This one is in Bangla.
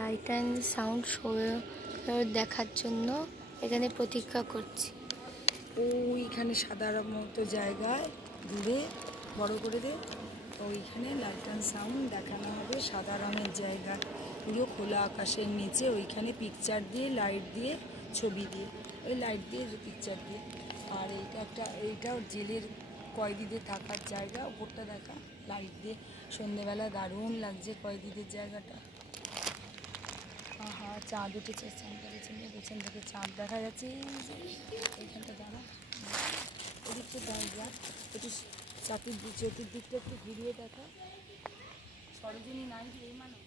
লাইট অ্যান্ড সাউন্ড শো দেখার জন্য এখানে প্রতীক্ষা করছি। ওইখানে সাদা মতো জায়গায় দূরে বড় করে দে, ওইখানে লাইট অ্যান্ড সাউন্ড দেখানো হবে। সাদা রঙের জায়গা, পুরো খোলা আকাশের নিচে, ওইখানে পিকচার দিয়ে, লাইট দিয়ে, ছবি দিয়ে, ওই লাইট দিয়ে পিকচার দিয়ে। আর এইটাও জেলের কয়েদিদের থাকার জায়গা, ওপরটা দেখা লাইট দিয়ে। সন্ধেবেলা দারুণ লাগছে কয়েদিদের জায়গাটা। আহা, চাঁদ উঠেছে, পেছন থেকে চাঁদ দেখা যাচ্ছে। এইখানটা দাঁড়া, ওদিকটা দাঁড়িয়ে একটু চতুর্দিকটা একটু ঘুরিয়ে দেখা। সরোজিনী নাই এই মানুষ।